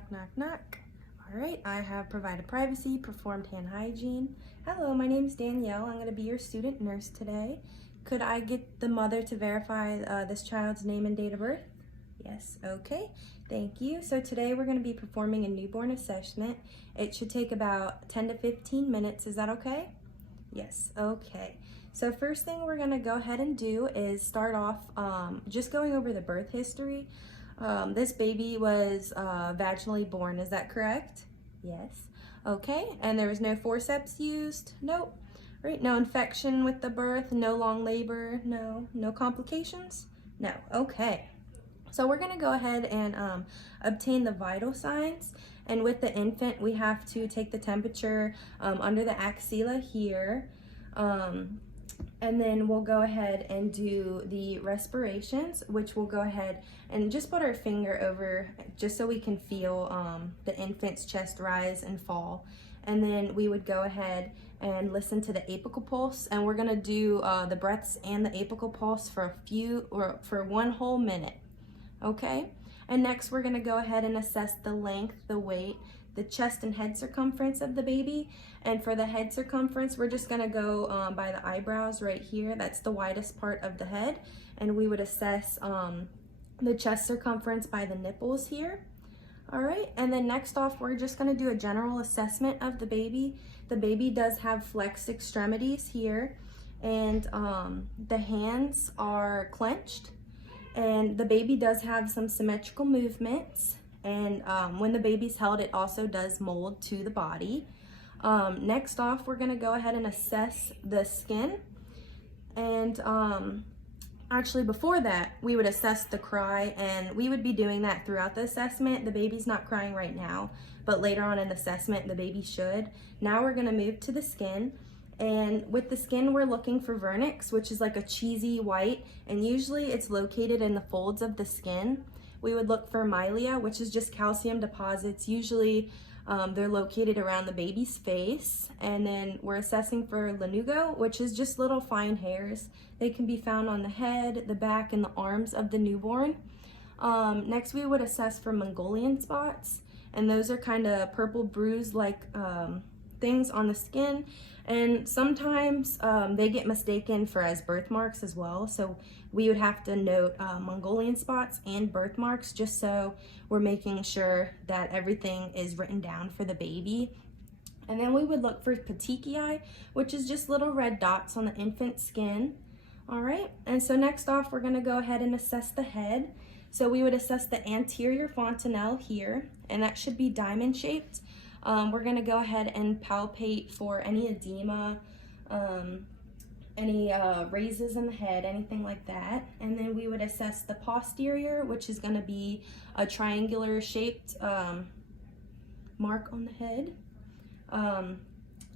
Knock, knock, knock. All right, I have provided privacy, performed hand hygiene. Hello, my name is Danielle. I'm going to be your student nurse today. Could I get the mother to verify this child's name and date of birth? Yes, okay, thank you. So today we're going to be performing a newborn assessment. It should take about 10 to 15 minutes. Is that okay? Yes, okay. So first thing we're going to go ahead and do is start off just going over the birth history. This baby was vaginally born, is that correct? Yes. Okay, and there was no forceps used? Nope. Right, no infection with the birth, no long labor, no complications? No, okay. So we're gonna go ahead and obtain the vital signs. And with the infant, we have to take the temperature under the axilla here. And then we'll go ahead and do the respirations, which we'll go ahead and just put our finger over just so we can feel the infant's chest rise and fall. And then we would go ahead and listen to the apical pulse, and we're gonna do the breaths and the apical pulse for for 1 whole minute, okay? And next we're gonna go ahead and assess the length, the weight, the chest and head circumference of the baby. And for the head circumference, we're just gonna go by the eyebrows right here. That's the widest part of the head. And we would assess the chest circumference by the nipples here. All right, and then next off, we're just gonna do a general assessment of the baby. The baby does have flexed extremities here, and the hands are clenched, and the baby does have some symmetrical movements. And when the baby's held, it also does mold to the body. Next off, we're gonna go ahead and assess the skin. And actually before that, we would assess the cry, and we would be doing that throughout the assessment. The baby's not crying right now, but later on in the assessment, the baby should. Now we're gonna move to the skin. And with the skin, we're looking for vernix, which is like a cheesy white, and usually it's located in the folds of the skin. We would look for milia, which is just calcium deposits. Usually they're located around the baby's face. And then we're assessing for lanugo, which is just little fine hairs. They can be found on the head, the back, and the arms of the newborn. Next, we would assess for Mongolian spots. And those are kind of purple bruise-like things on the skin. And sometimes they get mistaken for as birthmarks as well. So we would have to note Mongolian spots and birthmarks just so we're making sure that everything is written down for the baby. And then we would look for petechiae, which is just little red dots on the infant's skin. All right, and so next off, we're gonna go ahead and assess the head. So we would assess the anterior fontanelle here, and that should be diamond shaped. We're gonna go ahead and palpate for any edema, any raises in the head, anything like that. And then we would assess the posterior, which is gonna be a triangular shaped mark on the head.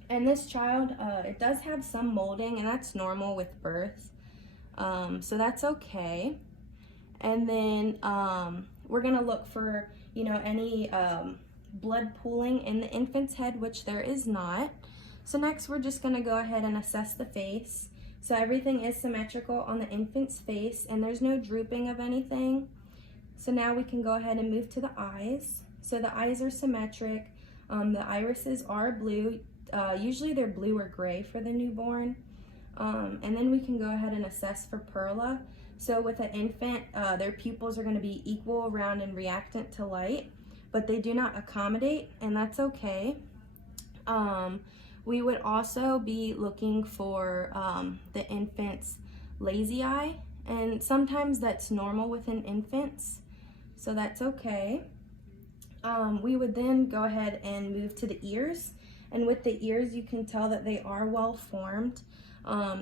And this child, it does have some molding, and that's normal with birth. So that's okay. And then we're gonna look for, any blood pooling in the infant's head, which there is not. So next we're just gonna go ahead and assess the face. So everything is symmetrical on the infant's face, and there's no drooping of anything. So now we can go ahead and move to the eyes. So the eyes are symmetric. The irises are blue. Usually they're blue or gray for the newborn. And then we can go ahead and assess for perla. So with an infant, their pupils are gonna be equal, round, and reactant to light, but they do not accommodate, and that's okay. We would also be looking for the infant's lazy eye, and sometimes that's normal within infants, so that's okay. We would then go ahead and move to the ears, and with the ears, you can tell that they are well formed.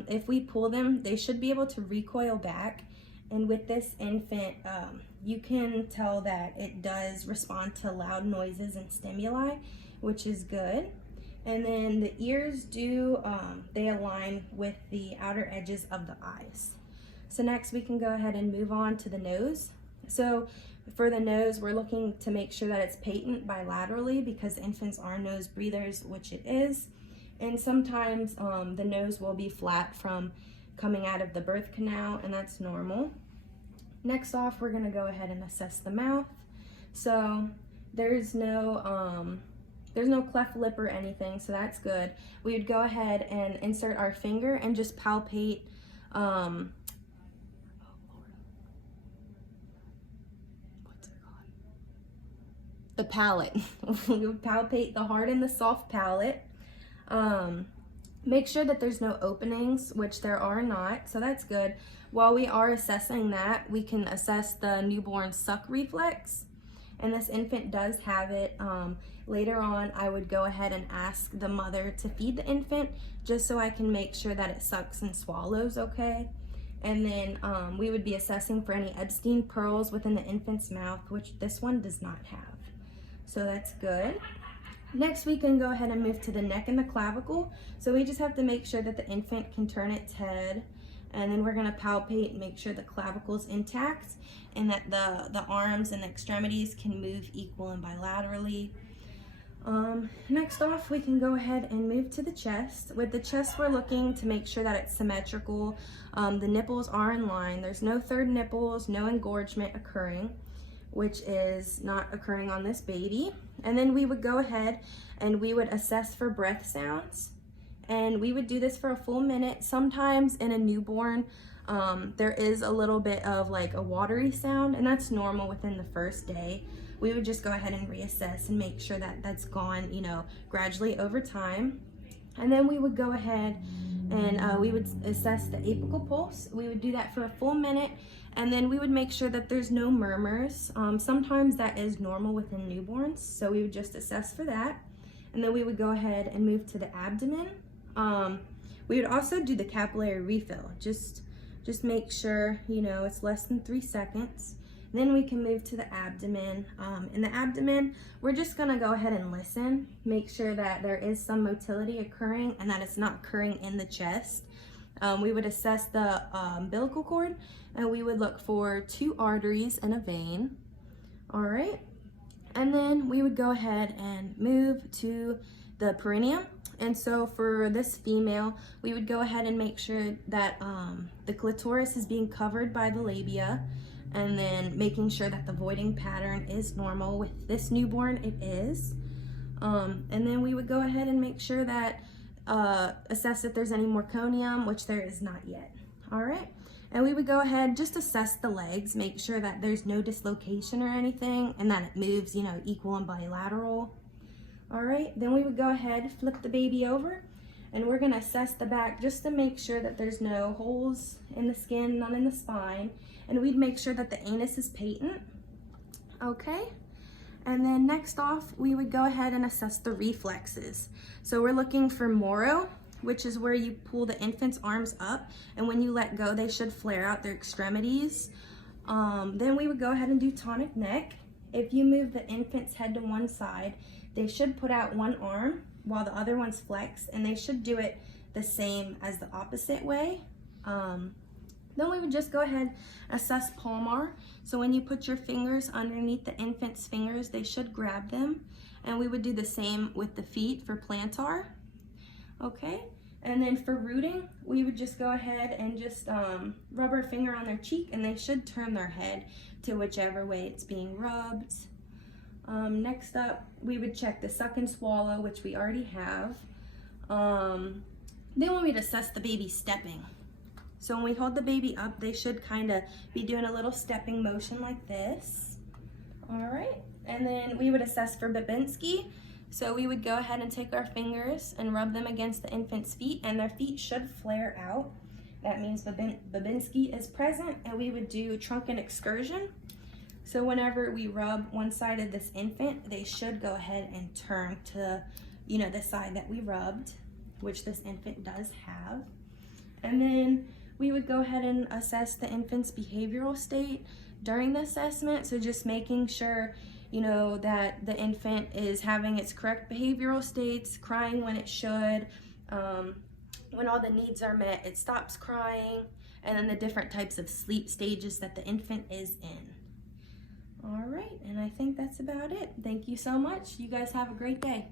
If we pull them, they should be able to recoil back. And with this infant, you can tell that it does respond to loud noises and stimuli, which is good. And then the ears they align with the outer edges of the eyes. So next we can go ahead and move on to the nose. So for the nose, we're looking to make sure that it's patent bilaterally because infants are nose breathers, which it is. And sometimes the nose will be flat from coming out of the birth canal, and that's normal. Next off, we're gonna go ahead and assess the mouth. So there's no cleft lip or anything, so that's good. We would go ahead and insert our finger and just palpate the palate. We would palpate the hard and the soft palate. Make sure that there's no openings, which there are not, so that's good. While we are assessing that, we can assess the newborn suck reflex, and this infant does have it. Later on, I would go ahead and ask the mother to feed the infant, just so I can make sure that it sucks and swallows okay. And then we would be assessing for any Epstein pearls within the infant's mouth, which this one does not have. So that's good. Next, we can go ahead and move to the neck and the clavicle. So we just have to make sure that the infant can turn its head, and then we're gonna palpate and make sure the clavicle's intact and that the arms and the extremities can move equal and bilaterally. Next off, we can go ahead and move to the chest. With the chest, we're looking to make sure that it's symmetrical. The nipples are in line. There's no third nipples, no engorgement occurring, which is not occurring on this baby. And then we would go ahead and we would assess for breath sounds. And we would do this for a full minute. Sometimes in a newborn, there is a little bit of like a watery sound, and that's normal within the first day. We would just go ahead and reassess and make sure that that's gone, you know, gradually over time. And then we would go ahead and we would assess the apical pulse. We would do that for a full minute, and then we would make sure that there's no murmurs. Sometimes that is normal within newborns, so we would just assess for that. And then we would go ahead and move to the abdomen. We would also do the capillary refill. Just make sure, you know, it's less than 3 seconds. Then we can move to the abdomen. In the abdomen, we're just gonna go ahead and listen, make sure that there is some motility occurring and that it's not occurring in the chest. We would assess the umbilical cord, and we would look for 2 arteries and a vein. All right, and then we would go ahead and move to the perineum. And so for this female, we would go ahead and make sure that the clitoris is being covered by the labia, and then making sure that the voiding pattern is normal. With this newborn, it is. And then we would go ahead and make sure that, assess if there's any meconium, which there is not yet. All right, and we would go ahead, just assess the legs, make sure that there's no dislocation or anything, and that it moves, you know, equal and bilateral. All right, then we would go ahead, flip the baby over, and we're gonna assess the back just to make sure that there's no holes in the skin, none in the spine, and we'd make sure that the anus is patent. Okay, and then next off, we would go ahead and assess the reflexes. So we're looking for Moro, which is where you pull the infant's arms up, and when you let go, they should flare out their extremities. Then we would go ahead and do tonic neck. If you move the infant's head to one side, they should put out one arm while the other one's flexed, and they should do it the same as the opposite way. Then we would just go ahead, assess palmar. So when you put your fingers underneath the infant's fingers, they should grab them. And we would do the same with the feet for plantar. Okay, and then for rooting, we would just go ahead and just rub our finger on their cheek, and they should turn their head to whichever way it's being rubbed. Next up, we would check the suck and swallow, which we already have. Then we would assess the baby stepping. So when we hold the baby up, they should kind of be doing a little stepping motion like this. All right, and then we would assess for Babinski. So we would go ahead and take our fingers and rub them against the infant's feet, and their feet should flare out. That means Babinski is present, and we would do trunk and excursion. So whenever we rub one side of this infant, they should go ahead and turn to, you know, the side that we rubbed, which this infant does have. And then we would go ahead and assess the infant's behavioral state during the assessment. So just making sure, you know, that the infant is having its correct behavioral states, crying when it should, when all the needs are met, it stops crying, and then the different types of sleep stages that the infant is in. All right, and I think that's about it. Thank you so much. You guys have a great day.